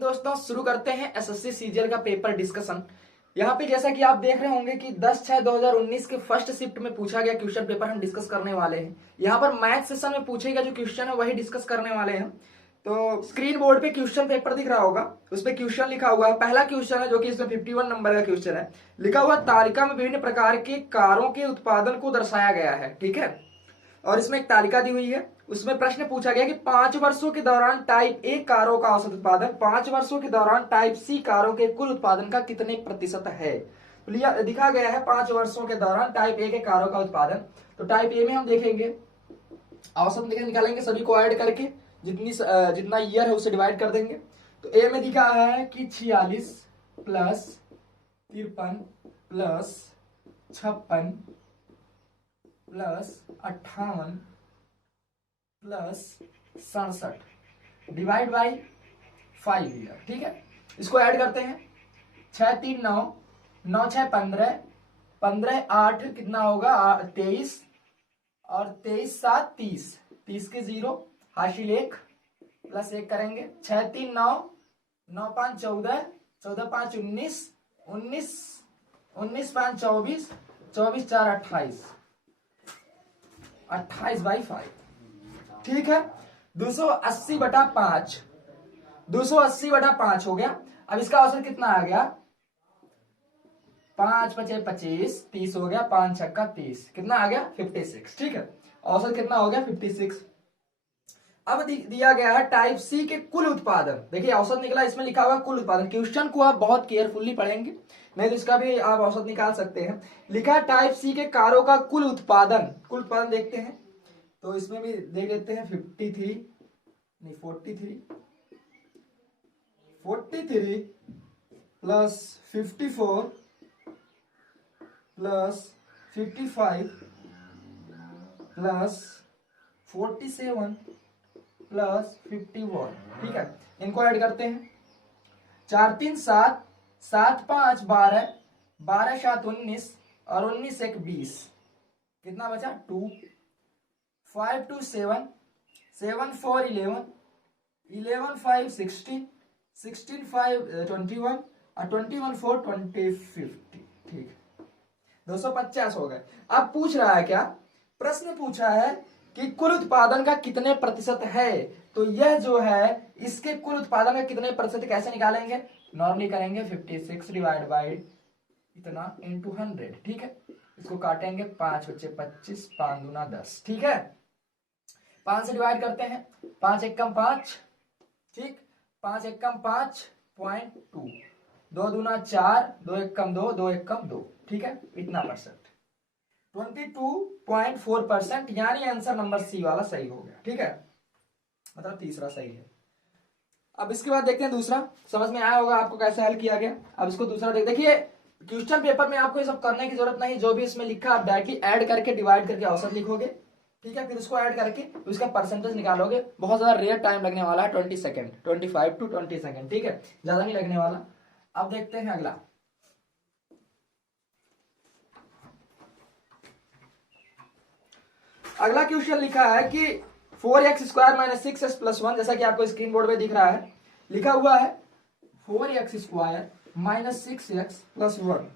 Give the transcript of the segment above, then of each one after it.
दोस्तों शुरू करते हैं एसएससी सीजीएल का पेपर डिस्कशन। यहाँ पे जैसा कि आप देख रहे होंगे कि 10/6/2019 के फर्स्ट शिफ्ट में पूछा गया क्वेश्चन पेपर हम डिस्कस करने वाले हैं। यहाँ पर मैथ सेशन में पूछे गए जो क्वेश्चन है वही डिस्कस करने वाले हैं। तो स्क्रीन बोर्ड पे क्वेश्चन पेपर दिख रहा होगा, उस पर क्वेश्चन लिखा हुआ है। पहला क्वेश्चन है जो कि इसमें 51 नंबर का क्वेश्चन है। लिखा हुआ तालिका में विभिन्न प्रकार के कारों के उत्पादन को दर्शाया गया है, ठीक है। और इसमें एक तालिका दी हुई है, उसमें प्रश्न पूछा गया कि 5 वर्षों के दौरान टाइप ए कारों का औसत उत्पादन 5 वर्षों के दौरान टाइप सी कारों के कुल उत्पादन का कितने प्रतिशत है। तो दिखा गया है 5 वर्षों के दौरान टाइप ए के कारों का उत्पादन। तो टाइप ए में हम देखेंगे औसत निकालेंगे, सभी को ऐड करके जितना ईयर है उसे डिवाइड कर देंगे। तो ए में दिखा है कि 46 plus 53 plus 56 plus 58 plus 67 divide by 5 year, ठीक है। इसको ऐड करते हैं। 6 3 9 9 6 15 15 8 कितना होगा 23 और 23 7 30 30 के 0 हाशिल 1 प्लस 1 करेंगे। 6 3 9 9 5 14 14 5 19 19 19 5 24 24 4 28 28 बाई 5, ठीक है। 280/5 280/5 हो गया। अब इसका औसत कितना आ गया 5 5 25 30 हो गया, 5 6 30 कितना आ गया 56, ठीक है। औसत कितना हो गया 56। अब दिया गया है टाइप सी के कुल उत्पादन। देखिए औसत निकला, इसमें लिखा हुआ कुल उत्पादन। क्वेश्चन को आप बहुत केयरफुली पढ़ेंगे, नहीं तो इसका भी आप औसत निकाल सकते हैं। लिखा टाइप सी के कारों का कुल उत्पादन देखते हैं। तो इसमें भी देख लेते हैं 43 प्लस 54 प्लस 55 प्लस 47 प्लस 51, ठीक है। इनको ऐड करते हैं। 4 3 7 7 5 12 12 7 19 और 19 1 20 कितना बचा 2 5 2 7 7 4 11 11 5 16 16 5 21 और 21 4 20 50, ठीक। 250 हो गए। अब पूछ रहा है क्या, प्रश्न पूछा है कि कुल उत्पादन का कितने प्रतिशत है। तो यह जो है इसके कुल उत्पादन का कितने प्रतिशत कैसे निकालेंगे, नॉर्मली करेंगे 56 डिवाइड बाई इतना इंटू 100, ठीक है। इसको काटेंगे 5 बचे 25 5 दूना 10, ठीक है। 5 से डिवाइड करते हैं, 5 एकम 5, ठीक। 5 एकम 5.2 2 दूना 4 2 एकम 2 2 एकम 2, ठीक है। इतना परसेंट 22.4%, यानी आंसर नंबर सी वाला सही हो गया, ठीक है। मतलब तीसरा सही है। अब इसके बाद देखते हैं दूसरा। समझ में आया होगा आपको कैसे हल किया गया। अब इसको दूसरा देखिए क्वेश्चन पेपर में आपको ये सब करने की जरूरत नहीं, जो भी इसमें लिखा आप डायरेक्टली ऐड करके डिवाइड करके औसत लिखोगे, ठीक है। फिर उसको ऐड करके उसका परसेंटेज निकालोगे। बहुत ज्यादा रेयर टाइम लगने वाला है, 20 सेकेंड 25 to 20 सेकेंड, ठीक है, ज्यादा नहीं लगने वाला। अब देखते हैं अगला। अगला क्वेश्चन लिखा है कि 4x² - 6x + 1, जैसा कि आपको स्क्रीन बोर्ड पे दिख रहा है। लिखा हुआ है 4x² - 6x + 1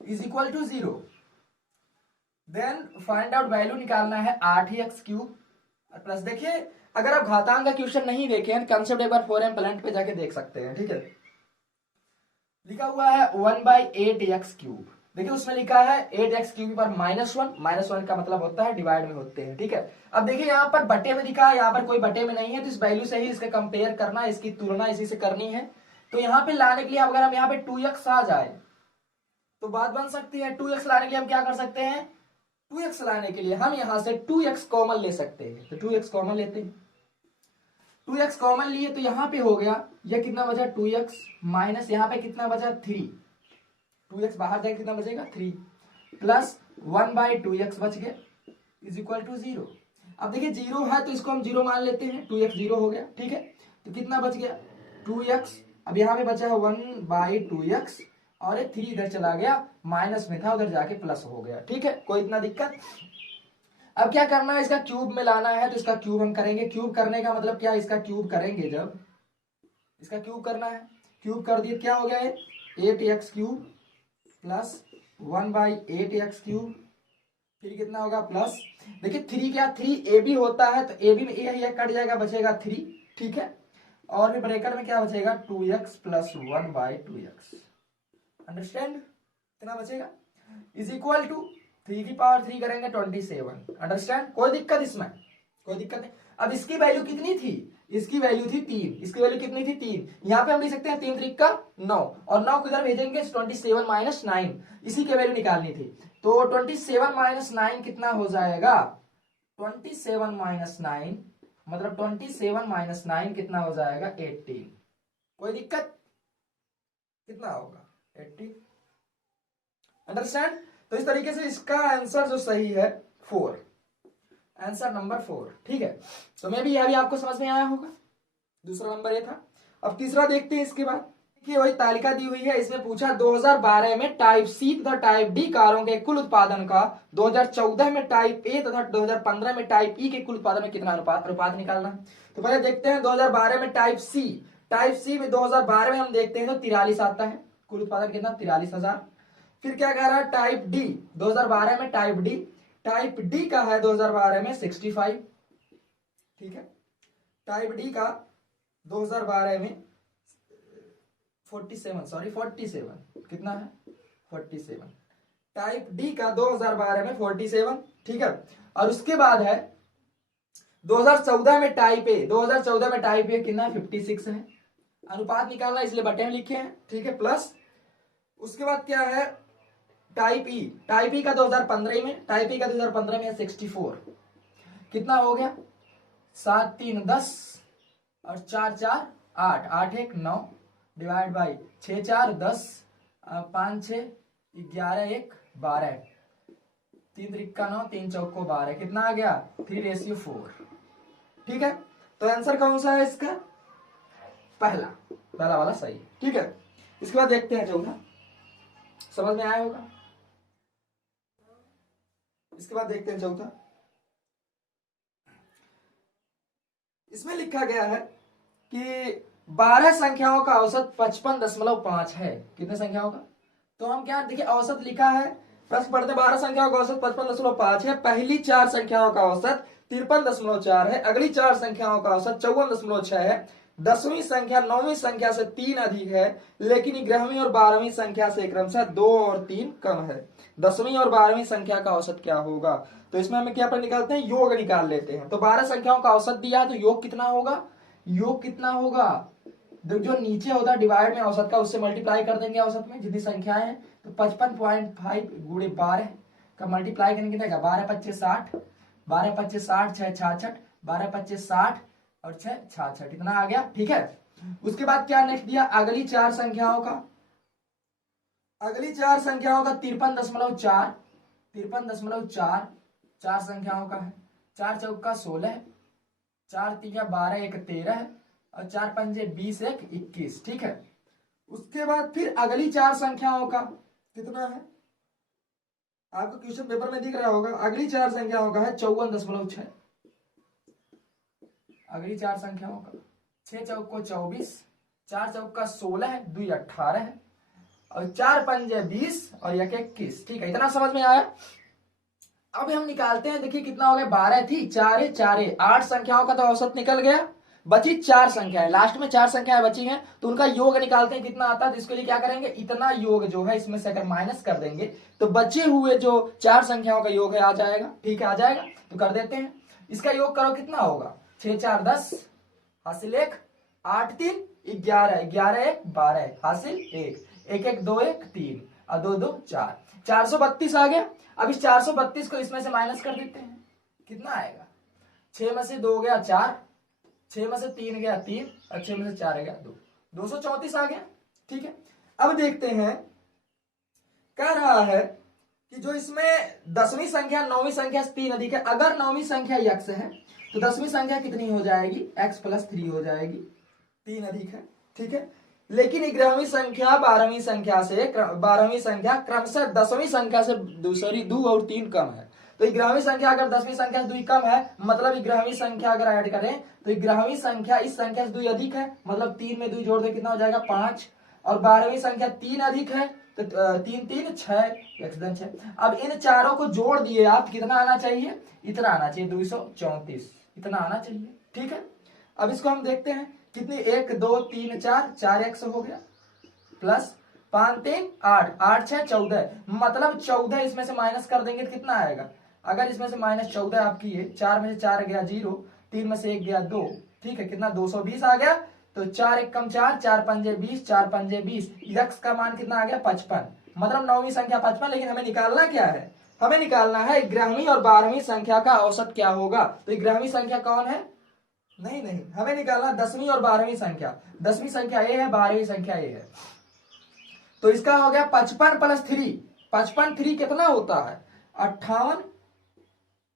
= 0। Then find out value निकालना है 8x³ प्लस। देखिए अगर आप घातांक का क्वेश्चन नहीं देखे हैं, कंसेप्ट एक बार 4M प्लेंट पे जाके देख सकते हैं, ठीक है। लिखा हुआ है 1/8x³। देखिए उसमें लिखा है 8x³ पर -1 का मतलब होता है डिवाइड में होते हैं, ठीक है। अब देखिए यहाँ पर बटे में दिखा है, यहाँ पर कोई बटे में नहीं है, तो इस वैल्यू से ही इसका कंपेयर करना है, इसकी तुलना इसी से करनी है। तो यहाँ पे लाने के लिए अगर हम यहाँ पे 2x आ जाए तो बात बन सकती है। 2x लाने के लिए हम क्या कर सकते हैं, 2x लाने के लिए हम यहाँ से 2x कॉमन ले सकते हैं। तो 2x कॉमन लेते हैं, 2x कॉमन लिए तो यहाँ पे हो गया, यह कितना बचा 2x माइनस यहाँ पे कितना बचा 3, 2x बाहर जाएगा कितना बचेगा 3 प्लस 1/2x बच गया = 0। अब देखिए 0 है तो इसको हम 0 मान लेते हैं, 2x 0 हो गया, ठीक है। तो कितना बच गया 2x। अब यहाँ पे बचा है 1/2x और ये 3 इधर चला गया, माइनस में था, उधर जाके प्लस हो गया। ठीक है, कोई इतना दिक्कत। अब क्या करना है, इसका क्यूब में लाना है, तो इसका क्यूब हम करेंगे। क्यूब करने का मतलब क्या है, इसका क्यूब करेंगे जब, इसका क्यूब करना है, क्यूब कर दिए, क्या हो गया ये 8x cube plus 1/8x cube, फिर कितना होगा प्लस, देखिए 3 क्या 3ab होता है, तो ab में ये कट जाएगा, बचेगा 3। ठीक है, और फिर ब्रैकेट में क्या बचेगा 2x प्लस 1/2x। अंडरस्टैंड, कितना बचेगा, इज इक्वल टू 3 की पावर 3 करेंगे 27। अंडरस्टैंड, कोई दिक्कत इसमें, कोई दिक्कत नहीं। अब इसकी वैल्यू कितनी थी, इसकी वैल्यू थी 3, इसकी वैल्यू कितनी थी 3, यहां पे हम लिख सकते हैं 3 3 का 9, और 9 किधर भेजेंगे 27 माइनस 9, इसी की वैल्यू निकालनी थी। तो 27 माइनस 9 कितना हो जाएगा, 27 माइनस 9 मतलब 27 माइनस 9 कितना हो जाएगा 18। कोई दिक्कत, कितना होगा 18। अंडरस्टैंड, तो इस तरीके से इसका आंसर जो सही है 4, आंसर नंबर 4। ठीक है, तो मैं भी यह भी आपको समझ में आया होगा, दूसरा नंबर ये था। अब तीसरा देखते हैं इसके बाद। देखिए वही तालिका दी हुई है, इसमें पूछा 2012 में टाइप सी तथा टाइप डी कारों के कुल उत्पादन का 2014 में टाइप ए तथा 2015 में टाइप ई के कुल उत्पादन में कितना अनुपात निकालना। तो पहले देखते हैं 2012 में टाइप सी में 2012 में हम देखते हैं तो 43 आता है, कुल उत्पादन कितना 43,000। फिर क्या कह रहा है टाइप डी, 2012 में टाइप डी का है 2012 में 65। ठीक है, टाइप डी का 2012 में 47 कितना है 47, टाइप डी का 2012 में 47। ठीक है, और उसके बाद है 2014 में टाइप ए, 2014 में टाइप ए कितना 56 है, अनुपात निकालना इसलिए बटे में लिखे हैं। ठीक है, प्लस उसके बाद क्या है टाइप ई का 2015 में, टाइप ई का 2015 में 64, कितना हो गया 7 3 10 और 4 4 8, 8 1 9 डिवाइड बाई 6 4 10 5 6 11 1 12, 3 3 9 3 4 12, कितना आ गया 3:4। ठीक है, तो आंसर कौन सा है इसका, पहला वाला सही। ठीक है, इसके बाद देखते हैं चौथा, समझ में आया होगा। इसके बाद देखते हैं चौथा, इसमें लिखा गया है कि 12 संख्याओं का औसत 55.5 है। कितने संख्याओं का, तो हम क्या देखिए औसत लिखा है, प्रश्न पढ़ते 12 संख्याओं का औसत 55.5 है, पहली 4 संख्याओं का औसत 53.4 है, अगली 4 संख्याओं का औसत 54.6 है, 10वीं संख्या 9वीं संख्या से 3 अधिक है, लेकिन 11वीं और 12वीं संख्या से क्रमशः 2 और 3 कम है। 10वीं और 12वीं संख्या का औसत क्या होगा, तो इसमें हमें क्या पर निकालते हैं, योग निकाल लेते हैं। तो 12 संख्याओं का औसत दिया है, तो योग कितना होगा, योग कितना होगा, जो नीचे होता है डिवाइड में औसत का, उससे मल्टीप्लाई कर देंगे औसत में जितनी संख्याएं हैं, तो 55.5 गुणे 12 का मल्टीप्लाई करेंगे कितना, 12 25 60, 12 25 60 6 66, 12 25 60 और 6 66, इतना आ गया। ठीक है, उसके बाद क्या नेक्स्ट दिया, अगली 4 संख्याओं का 53.4, 53.4 4 संख्याओं का है, 4 चौका 16, 4 3 12 1 13 है, और 4 पंजे 20 1 21। ठीक है, उसके बाद फिर अगली 4 संख्याओं का कितना है, आपको क्वेश्चन पेपर में दिख रहा होगा, अगली 4 संख्याओं का है 54.6, अगली 4 संख्याओं का 6 चौको 24, 4 चौका 16 है, 2 18 है, और 4 पंजे 20 और 1 21। ठीक है, इतना समझ में आया। अब हम निकालते हैं, देखिए कितना हो गया, 12 थी 4 4 8 संख्याओं का तो औसत निकल गया, बची 4 संख्याएं, लास्ट में 4 संख्याएं बची हैं, तो उनका योग निकालते हैं कितना आता है। तो इसके लिए क्या करेंगे, इतना योग जो है इसमें से अगर माइनस कर देंगे तो बचे हुए जो 4 संख्याओं का योग है आ जाएगा। ठीक है, आ जाएगा, तो कर देते हैं, इसका योग करो कितना होगा, 6 4 10 हासिल 1, 8 3 11, 11 1 12 हासिल 1, 1 1 2 1 3 और 2 2 4, 432 आ गया। अब इस 432 को इसमें से माइनस कर देते हैं, कितना आएगा, 6 में से 2 गया 4, 6 में से 3 गया 3 और 6 में से 4 गया 2, 234 आ गया। ठीक है, अब देखते हैं, कह रहा है कि जो इसमें 10वीं संख्या 9वीं संख्या से 3 अधिक है, अगर 9वीं संख्या x है तो 10वीं संख्या कितनी हो जाएगी, x + 3 हो जाएगी, 3 अधिक है। ठीक है, लेकिन 11वीं संख्या 12वीं संख्या से 12वीं संख्या क्रमशः 10वीं संख्या से दूसरी 2 और 3 कम है। तो 11वीं संख्या अगर 10वीं संख्या से 2 कम है, मतलब 11वीं संख्या अगर ऐड करें तो 11वीं संख्या इस संख्या से 2 अधिक है, मतलब 3 में 2 जोड़ दे कितना हो जाएगा 5। और 12वीं संख्या 3 अधिक है तो 3 3 6 अब इन चारों को जोड़ दिए आप, कितना आना चाहिए, इतना आना चाहिए 234, इतना आना चाहिए। ठीक है, अब इसको हम देखते हैं कितनी 1 2 3 4 4 1 हो गया प्लस 5 3 8 8 6 14, मतलब 14 इसमें से माइनस कर देंगे तो कितना आएगा, अगर इसमें से -14 आप किए, 4 में से 4 गया 0, 3 में से 1 गया 2, ठीक है, कितना 220 आ गया। तो 4 1 कम 4, 4 पंजे 20, 4 पंजे 20, x का मान कितना आ गया 55, मतलब 9वीं संख्या 55। लेकिन हमें निकालना क्या है, हमें निकालना है 11वीं और 12वीं संख्या का औसत क्या होगा। तो 11वीं संख्या कौन है, नहीं नहीं, हमें निकालना 10वीं और 12वीं संख्या। 10वीं संख्या ए है, 12वीं संख्या ए है। तो इसका हो गया 55 प्लस 3, 55 3 कितना होता है 58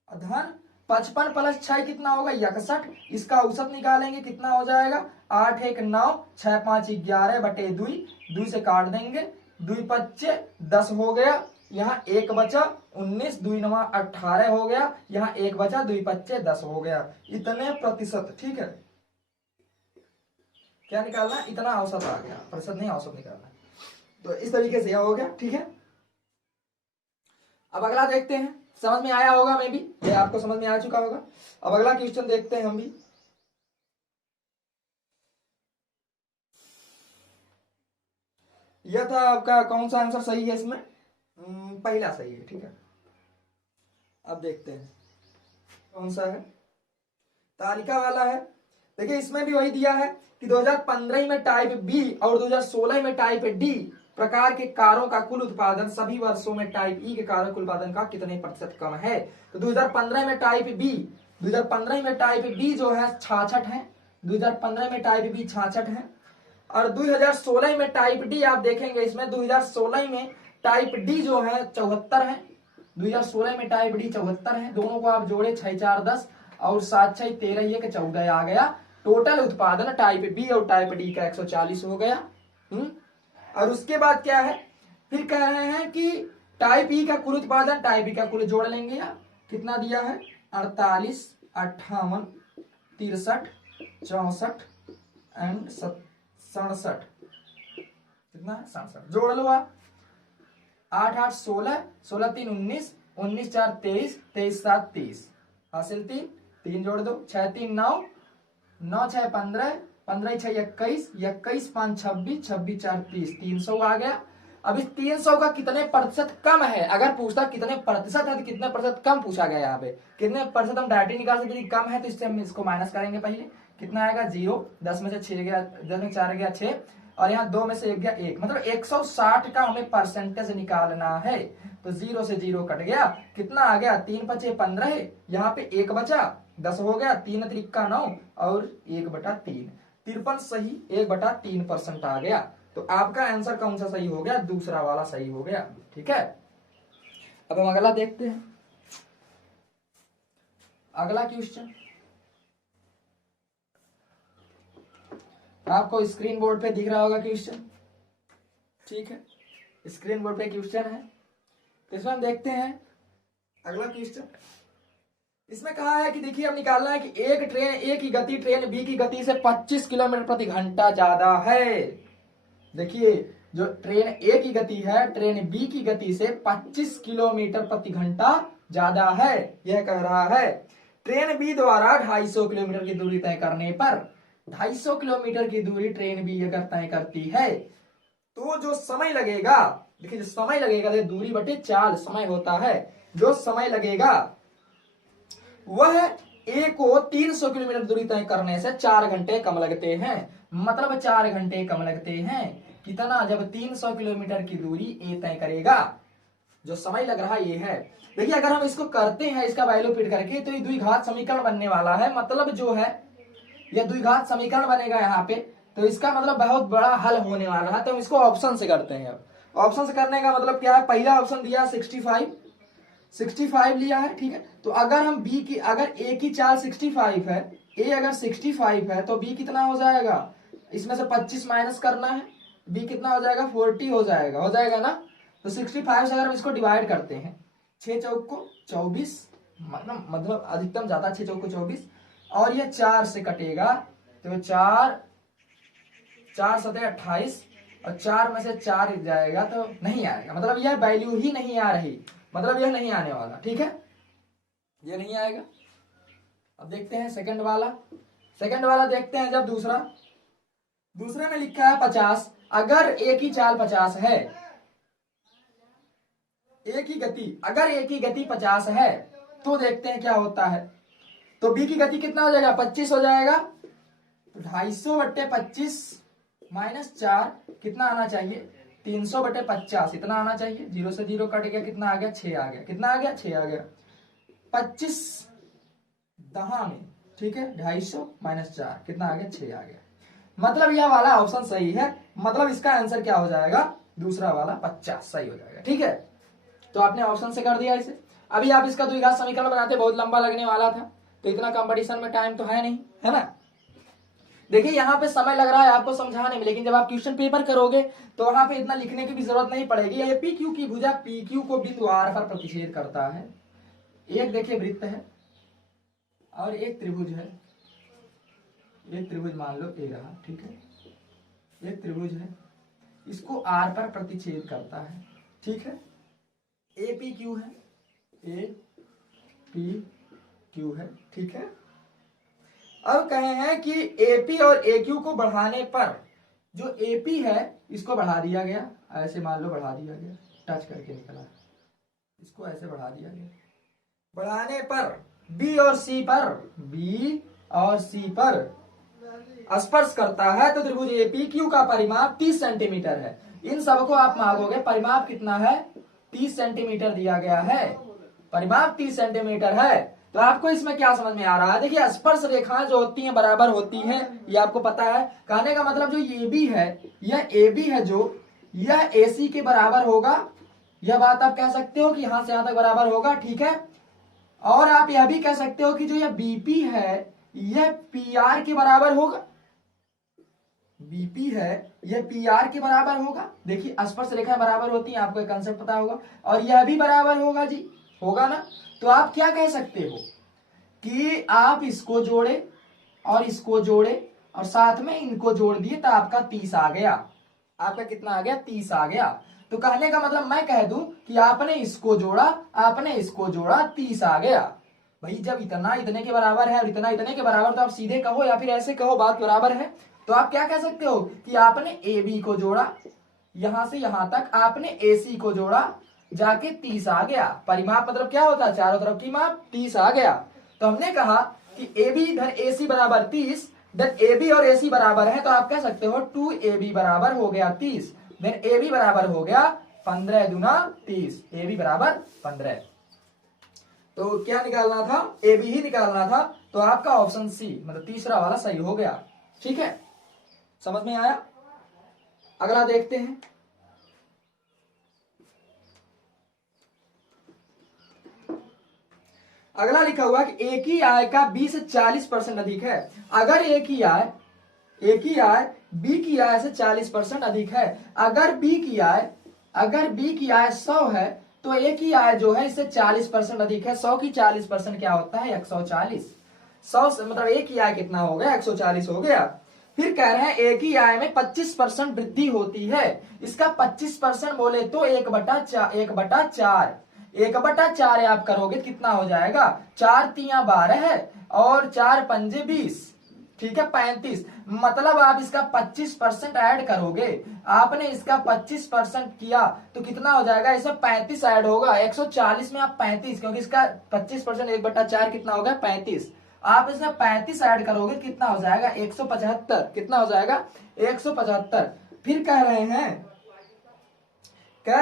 धन 55 प्लस 6 कितना होगा 61, इसका औसत निकालेंगे कितना हो जाएगा 8 1 9 6 5 11 बटे 2, 2 से काट देंगे, 2 25 10 हो गया, यहाँ 1 बचा 19, 2 9 18 हो गया, यहाँ 1 बचा 2 25 10 हो गया, इतने प्रतिशत। ठीक है, क्या निकालना, इतना औसत आ गया, प्रतिशत नहीं औसत निकालना। तो इस तरीके से यह हो गया। ठीक है, अब अगला देखते हैं, समझ में आया होगा, मैं भी ये आपको समझ में आ चुका होगा। अब अगला क्वेश्चन देखते हैं हम भी। यह था आपका, कौन सा आंसर सही है इसमें, पहला सही है। ठीक है, अब देखते हैं कौन सा है, तालिका वाला है। देखिए इसमें भी वही दिया है कि 2015 में टाइप बी और 2016 में टाइप डी प्रकार के कारों का कुल उत्पादन सभी वर्षों में टाइप ई के कारों के उत्पादन का कितने प्रतिशत कम है। तो 2015 में टाइप बी, 2015 में टाइप बी जो है 66 है, 2015 में टाइप बी 66 है। और 2016 में टाइप डी आप देखेंगे, इसमें 2016 में टाइप डी जो है 74 है, 2016 में टाइप डी 74 है। दोनों को आप जोड़े 6 4 10 और 7 6 13 ये 14 आ गया। टोटल उत्पादन टाइप बी और टाइप डी का 140 हो गया। और उसके बाद क्या है, फिर कह रहे हैं कि टाइप ई का कुल उत्पादन टाइप ई का कुल जोड़ लेंगे आप, कितना दिया है 48 58 63 64 एंड 67, कितना है 67, जोड़ लो आप। 8 8 16, 16 3 19, 19 4 23, 23 7 30, हासिल 3, 3 जोड़ दो, 6 3 9, 9 6 15, 15 6 21, 21 5 26, 26 4 30, 300 आ गया। अब इस 300 का कितने प्रतिशत कम है, अगर पूछता कितने प्रतिशत है तो कितने प्रतिशत कम पूछा गया। यहाँ पे कितने प्रतिशत हम डायरेक्ट निकाल सकते, कम है तो इससे हम इसको माइनस करेंगे पहले, कितना आएगा 0, 10 में से 6 गया, 10 में 4 गया 6, और यहाँ 2 में से 1 गया 1, मतलब 160 का हमें परसेंटेज निकालना है। तो 0 से 0 कट गया, कितना आ गया 3 5 15 है, यहाँ पे 1 बचा 10 हो गया, 3 3 का 9 और 1/3, 53 सही 1/3% आ गया। तो आपका आंसर कौन सा सही हो गया, दूसरा वाला सही हो गया। ठीक है, अब हम अगला देखते हैं। अगला क्वेश्चन आपको स्क्रीन बोर्ड पे दिख रहा होगा क्वेश्चन। ठीक है, स्क्रीन बोर्ड पे क्वेश्चन है, तो इसमें हम देखते हैं अगला क्वेश्चन। इसमें कहा है कि देखिए अब निकालना है कि एक ट्रेन ए की गति ट्रेन बी की गति से 25 किलोमीटर प्रति घंटा ज्यादा है। देखिए जो ट्रेन ए की गति है ट्रेन बी की गति से 25 किलोमीटर प्रति घंटा ज्यादा है, यह कह रहा है। ट्रेन बी द्वारा 250 किलोमीटर की दूरी तय करने पर, 250 किलोमीटर की दूरी ट्रेन बी अगर तय करती है तो जो समय लगेगा, देखिए जो समय लगेगा, दूरी बटे चाल समय होता है, जो समय लगेगा वह ए को 300 किलोमीटर दूरी तय करने से 4 घंटे कम लगते हैं। मतलब 4 घंटे कम लगते हैं, कितना, जब 300 किलोमीटर की दूरी ए तय करेगा, जो समय लग रहा ये है। देखिए अगर हम इसको करते हैं, इसका वैल्यू फिट करके, तो ये द्विघात समीकरण बनने वाला है। मतलब जो है यह द्विघात समीकरण बनेगा यहाँ पे, तो इसका मतलब बहुत बड़ा हल होने वाला है। तो हम इसको ऑप्शन से करते हैं। अब ऑप्शन से करने का मतलब क्या है, पहला ऑप्शन दिया 65 लिया है। ठीक है, तो अगर हम बी की, अगर ए की चाल 65 है, ए अगर 65 है तो बी कितना हो जाएगा इसमें से 25 माइनस करना है, b कितना हो जाएगा 40 हो जाएगा ना। तो 65 से अगर हम इसको डिवाइड करते हैं, 6 चौक को 24, मतलब अधिकतम जाता है 6 चौक को 24, और ये 4 से कटेगा तो 4 सतह 28, और 4 में से 4 जाएगा तो नहीं आएगा, मतलब यह वैल्यू ही नहीं आ रही, मतलब यह नहीं आने वाला। ठीक है, ये नहीं आएगा। अब देखते हैं सेकंड वाला देखते हैं। जब दूसरे में लिखा है 50, अगर एक ही चाल 50 है, अगर एक ही गति 50 है, तो देखते हैं क्या होता है। तो बी की गति कितना हो जाएगा 25 हो जाएगा, तो 250/25 माइनस 4 कितना आना चाहिए 300/50, इतना आना चाहिए। 0 से 0 कट गया, कितना आ गया 6 आ गया, कितना आ गया 6 आ गया। 25 दहा में, ठीक है, 250 माइनस 4 कितना आ गया 6 आ गया। मतलब यह वाला ऑप्शन सही है, मतलब इसका आंसर क्या हो जाएगा, दूसरा वाला 50 सही हो जाएगा। ठीक है, तो आपने ऑप्शन से कर दिया इसे। अभी आप इसका द्विघात समीकरण बनाते बहुत लंबा लगने वाला था, तो इतना कंपटीशन में टाइम तो है नहीं, है ना। देखिए यहाँ पे समय लग रहा है आपको समझाने में, लेकिन जब आप क्वेश्चन पेपर करोगे तो वहां पे इतना लिखने की भी जरूरत नहीं पड़ेगी। ये पी क्यू की भुजा पी क्यू को बिंदु आर पर प्रतिच्छेद करता है। एक देखिए वृत्त है और एक त्रिभुज है, एक त्रिभुज मान लो ए रहा, ठीक है, एक त्रिभुज है, इसको आर पर प्रतिच्छेद करता है। ठीक है, ए पी क्यू है, ए पी क्यू है। ठीक है, अब कहे हैं कि एपी और एक्यू को बढ़ाने पर जो एपी है इसको बढ़ा दिया गया, ऐसे मान लो बढ़ा दिया गया, टच करके निकला, इसको ऐसे बढ़ा दिया गया। बढ़ाने पर बी और सी पर स्पर्श करता है, तो त्रिभुज एपी क्यू का परिमाप 30 सेंटीमीटर है। इन सबको आप मांगोगे, परिमाप कितना है 30 सेंटीमीटर दिया गया है, परिमाप 30 सेंटीमीटर है। तो आपको इसमें क्या समझ में आ रहा है, देखिए स्पर्श रेखाएं जो होती हैं बराबर होती हैं, ये आपको पता है। कहने का मतलब जो ये बी है, यह ए बी है, जो यह ए सी के बराबर होगा, यह बात आप कह सकते हो कि यहां से यहां तक बराबर होगा। ठीक है, और आप यह भी कह सकते हो कि जो यह बीपी है यह पी आर के बराबर होगा, बीपी है यह पी आर के बराबर होगा। देखिए स्पर्श रेखाएं बराबर होती हैं, आपको एक कंसेप्ट पता होगा, और यह भी बराबर होगा जी, होगा ना। तो आप क्या कह सकते हो कि आप इसको जोड़े और इसको जोड़े और साथ में इनको जोड़ दिए तो आपका 30 आ गया। आपका कितना आ गया 30 आ गया। तो कहने का मतलब मैं कह दूं कि आपने इसको जोड़ा, आपने इसको जोड़ा, 30 आ गया। भाई जब इतना इतने के बराबर है और इतना इतने के बराबर, तो आप सीधे कहो या फिर ऐसे कहो बात बराबर है। तो आप क्या कह सकते हो कि आपने ए बी को जोड़ा, यहां से यहां तक आपने ए सी को जोड़ा, जाके 30 आ गया। परिमाप मतलब क्या होता है, चारों तरफ की माप, 30 आ गया। तो हमने कहा कि ए बी धन ए सी बराबर 30, देन ए बी और ए सी बराबर है, तो आप कह सकते हो 2ab बराबर हो गया 30, देन ए बी बराबर हो गया 15 दूना 30, ए बी बराबर 15। तो क्या निकालना था, ए बी ही निकालना था। तो आपका ऑप्शन सी मतलब तीसरा वाला सही हो गया। ठीक है, समझ में आया। अगला देखते हैं। अगला लिखा हुआ कि एक ही आय का 20 से 40% अधिक है। अगर एक ही आय बी की आय से 40% अधिक है, अगर बी की आय 100 है, तो एक ही आय जो है इससे 40% अधिक है। 100 की 40% क्या होता है 140। 100 मतलब एक ही आय कितना हो गया 140 हो गया। फिर कह रहे हैं एक ही आय में 25% वृद्धि होती है। इसका 25% बोले तो 1/4 आप करोगे कितना हो जाएगा, 4 तिया 12 है और 4 पंजे 20, ठीक है 35। मतलब आप इसका 25% ऐड करोगे, आपने इसका 25% किया तो कितना हो जाएगा, इसमें 35 ऐड होगा। 140 में आप 35, क्योंकि इसका 25% 1/4 कितना होगा 35, आप इसमें 35 ऐड करोगे कितना हो जाएगा 175, कितना हो जाएगा 175। फिर कह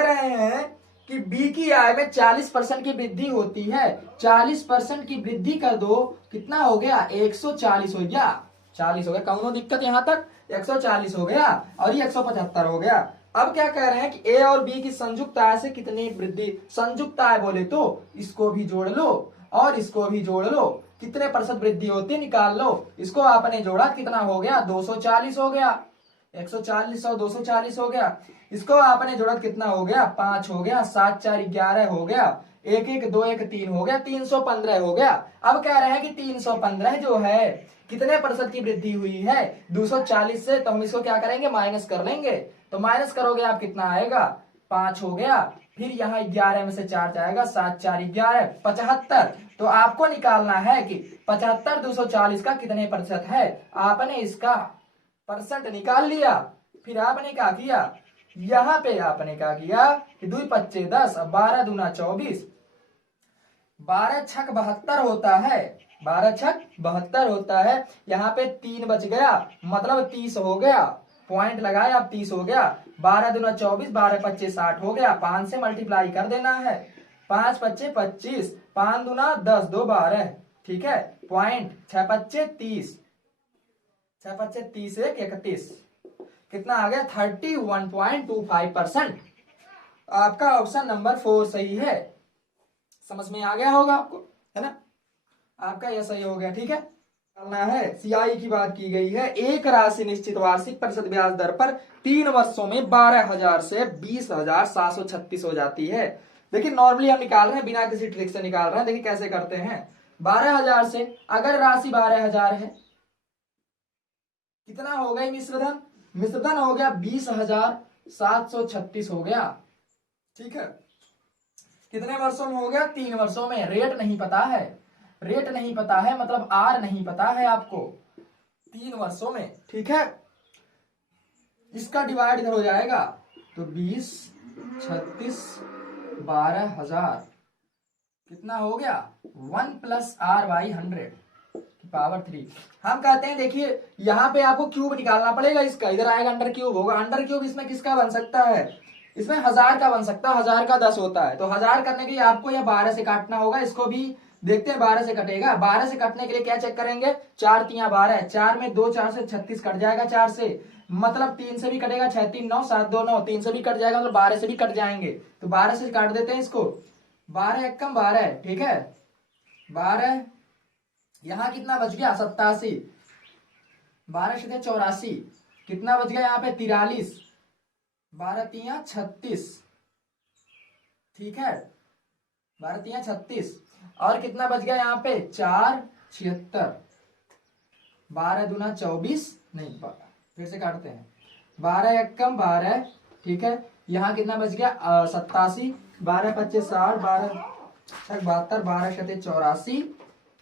रहे हैं कि बी की आय में 40% की वृद्धि होती है। 40% की वृद्धि कर दो, कितना हो गया 140 हो गया, 40 हो गया, कौनो दिक्कत यहां तक 140 हो गया और ये 175 हो गया। अब क्या कह रहे हैं कि ए और बी की संयुक्त आय से कितनी वृद्धि, संयुक्त आय बोले तो इसको भी जोड़ लो और इसको भी जोड़ लो, कितने प्रतिशत वृद्धि होती है निकाल लो। इसको आपने जोड़ा कितना हो गया 240 हो गया, 140 और 240 हो गया। इसको आपने जोड़ा कितना हो गया 5 हो गया, 7 4 11 हो गया, 1 1 2 1 3 हो गया, 315 हो गया। अब कह रहे हैं कि 315 जो है कितने प्रतिशत की वृद्धि हुई है 240 से, तो हम इसको क्या करेंगे माइनस कर लेंगे। तो माइनस करोगे आप कितना आएगा 5 हो गया, फिर यहाँ 11 में से 4 जाएगा, 7 4 11 75। तो आपको निकालना है कि 75 240 का कितने प्रतिशत है। आपने इसका परसेंट निकाल लिया, फिर आपने क्या किया यहाँ पे आपने क्या किया कि 2 25 10, 12 दूना 24, 12 छक 72 होता है, 12 छक 72 होता है। यहाँ पे 3 बच गया मतलब 30 हो गया, पॉइंट लगाया अब 30 हो गया। 12 दूना 24, 12 25 60 हो गया, 5 से मल्टीप्लाई कर देना है, 5 25 25, 5 दूना 10 2 12, ठीक है। पॉइंट 6 25 30, 6 25 30 1 31, कितना आ गया 31.25%। आपका ऑप्शन नंबर 4 सही है। समझ में आ गया होगा आपको, है ना, आपका यह सही हो गया, ठीक है। करना है सीआई की बात की गई है, एक राशि निश्चित वार्षिक प्रतिशत ब्याज दर पर 3 वर्षों में 12,000 से 20,736 हो जाती है। देखिए नॉर्मली हम निकाल रहे हैं, बिना किसी ट्रिक से निकाल रहे हैं। देखिए कैसे करते हैं, 12,000 से अगर राशि 12,000 है, कितना हो गई मिश्रधन, मिश्रधन हो गया 20,736 हो गया, ठीक है। कितने वर्षों में हो गया 3 वर्षों में। रेट नहीं पता है, रेट नहीं पता है मतलब आर नहीं पता है आपको, 3 वर्षों में, ठीक है। इसका डिवाइड इधर हो जाएगा तो 20 36 12,000 कितना हो गया 1 + r/100 की पावर 3। हम कहते हैं देखिए यहाँ पे आपको क्यूब निकालना पड़ेगा इसका, इधर आएगा अंडर क्यूब होगा, अंडर क्यूब इसमें किसका बन सकता है, इसमें 1000 का बन सकता है, 1000 का 10 होता है। तो 1000 करने के लिए आपको यह 12 से काटना होगा, इसको भी देखते हैं 12 से कटेगा। 12 से कटने के लिए क्या चेक करेंगे, 4 3 12, 4 में 2 4 से 36 कट जाएगा, 4 से मतलब 3 से भी कटेगा, 6 3 9 7 2 9, 3 से भी कट जाएगा मतलब 12 से भी कट जाएंगे। तो 12 से काट देते हैं इसको, 12 1 12, ठीक है। 12 यहां कितना बच गया 87, 12 से 84, कितना बच गया यहाँ पे 43, 12 3 36, ठीक है, 12 3 36, और कितना बच गया यहाँ पे 4 76, 12 दूना 24, नहीं फिर से काटते हैं, 12 1 12, ठीक है। यहाँ कितना बच गया 87, 12 25 60, 12 72, 12 शते 84,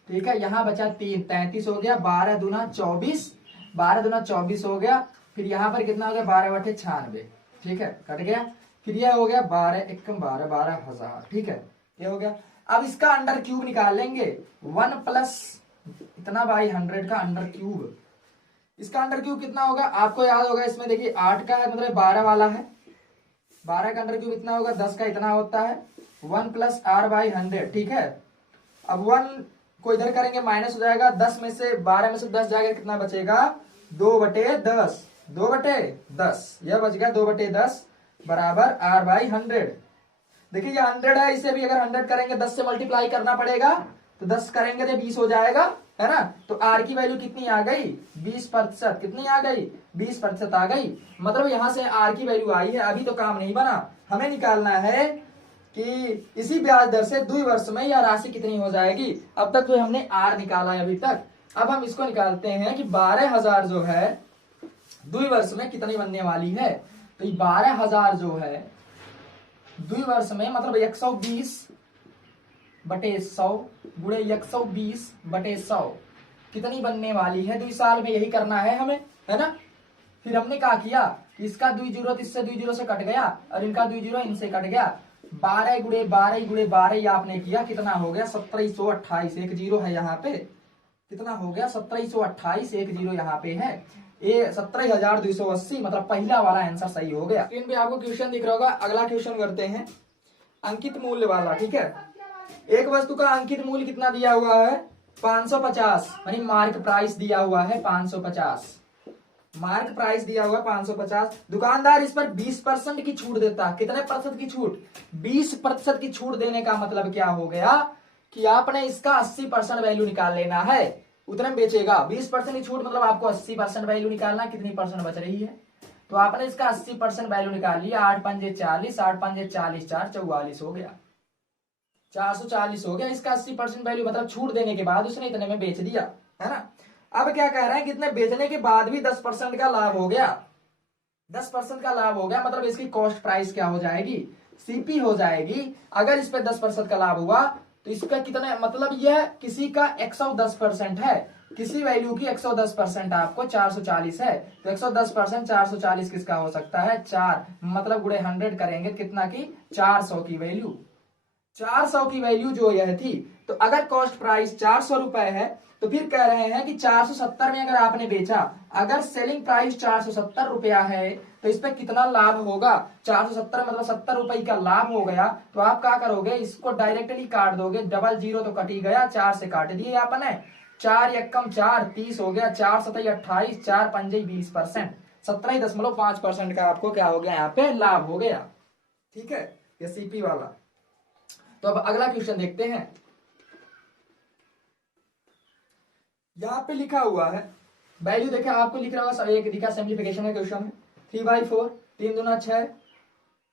ठीक है। यहाँ बचा 3 33 हो गया, 12 दूना 24, 12 दूना 24 हो गया, फिर यहाँ पर कितना हो गया 12 बटे 96, ठीक है, कट गया। फिर यह हो गया 12 1 12, 12,000, ठीक है, ये हो गया। अब इसका अंडर क्यूब निकाल लेंगे, 1 प्लस इतना बाई 100 का अंडर क्यूब, इसका अंडर क्यूब कितना होगा आपको याद होगा, इसमें देखिए 8 का है मतलब 12 वाला है, 12 का अंडर क्यूब इतना होगा, 10 का इतना होता है, 1 + r/100, ठीक है। अब 1 को इधर करेंगे माइनस हो जाएगा, 10 में से 12 में से 10 जाएगा, कितना बचेगा 2/10, 2/10, यह बच गया 2/10 बराबर r/100। देखिए ये 100 है, इसे भी अगर 100 करेंगे 10 से मल्टीप्लाई करना पड़ेगा, तो 10 करेंगे तो 20 हो जाएगा, है ना। तो r की वैल्यू कितनी आ गई 20%, कितनी आ गई 20% आ गई, मतलब यहां से r की वैल्यू आई है। अभी तो काम नहीं बना, हमें निकालना है कि इसी ब्याज दर से 2 वर्ष में यह राशि कितनी हो जाएगी। अब तक तो हमने r निकाला है अभी तक, अब हम इसको निकालते हैं कि 12,000 जो है 2 वर्ष में कितनी बनने वाली है। तो 12,000 जो है 2 वर्ष में मतलब 120/100 गुणे 120/100 कितनी बनने वाली है 2 साल में, यही करना है हमें, है ना। फिर हमने क्या किया कि इसका 2 जीरो इससे 2 जीरो से कट गया और इनका 2 जीरो इनसे कट गया, 12 गुणे 12 गुणे 12 आपने किया, कितना हो गया 1728, 1 जीरो है यहाँ पे, कितना हो गया 1728, 1 जीरो यहाँ पे है, ये 17,280, मतलब पहला वाला आंसर सही हो गया। स्क्रीन पे आपको क्वेश्चन दिख रहा होगा, अगला क्वेश्चन करते हैं अंकित मूल्य वाला, ठीक है। एक वस्तु का अंकित मूल्य कितना दिया हुआ है 550, यानी मार्क प्राइस दिया हुआ है 550, मार्क प्राइस दिया हुआ 550। दुकानदार इस पर 20% की छूट देता है, कितने प्रतिशत की छूट 20% की छूट देने का मतलब क्या हो गया कि आपने इसका 80% वैल्यू निकाल लेना है, उतने में बेचेगा। 20% की छूट मतलब आपको 80% वैल्यू निकालना, कितनी परसेंट बच रही है, तो आपने इसका 80% वैल्यू निकाल लिया। 8 पंजे 40, 8 पंजे 40, 4 44 हो गया, 440 हो गया इसका 80% वैल्यू, मतलब छूट देने के बाद उसने इतने में बेच दिया, है ना। अब क्या कह रहे हैं, कितने बेचने के बाद भी 10% का लाभ हो गया, 10% का लाभ हो गया, मतलब इसकी कॉस्ट प्राइस क्या हो जाएगी, सीपी हो जाएगी। अगर इस पे 10% का लाभ हुआ तो इस पे कितने, मतलब यह किसी का 110% है, किसी वैल्यू की 110% आपको 440 है, तो 110% 440 किसका हो सकता है, 4, मतलब गुणे 100 करेंगे कितना की 400 की वैल्यू, 400 की वैल्यू जो यह थी। तो अगर कॉस्ट प्राइस 400 रुपए है तो फिर कह रहे हैं कि 470 में अगर आपने बेचा, अगर सेलिंग प्राइस 470 रुपया है तो इस पे कितना लाभ होगा, 470 मतलब 70 रुपए का लाभ हो गया। तो आप क्या करोगे, इसको डायरेक्टली काट दोगे, डबल जीरो तो कट ही गया, 4 से काट दिए आपने, 4 एकम 4 30 हो गया, 4 सतई 28, 4 पंजे 20%, 17.5% का आपको क्या हो गया, यहाँ पे लाभ हो गया। ठीक है, ये सीपी वाला। तो अब अगला क्वेश्चन देखते हैं। यहां पे लिखा हुआ है वैल्यू, देखे आपको लिख रहा होगा सब एक दिखा, सिंप्लीफिकेशन का क्वेश्चन है। 3/4, 3 दूना 6,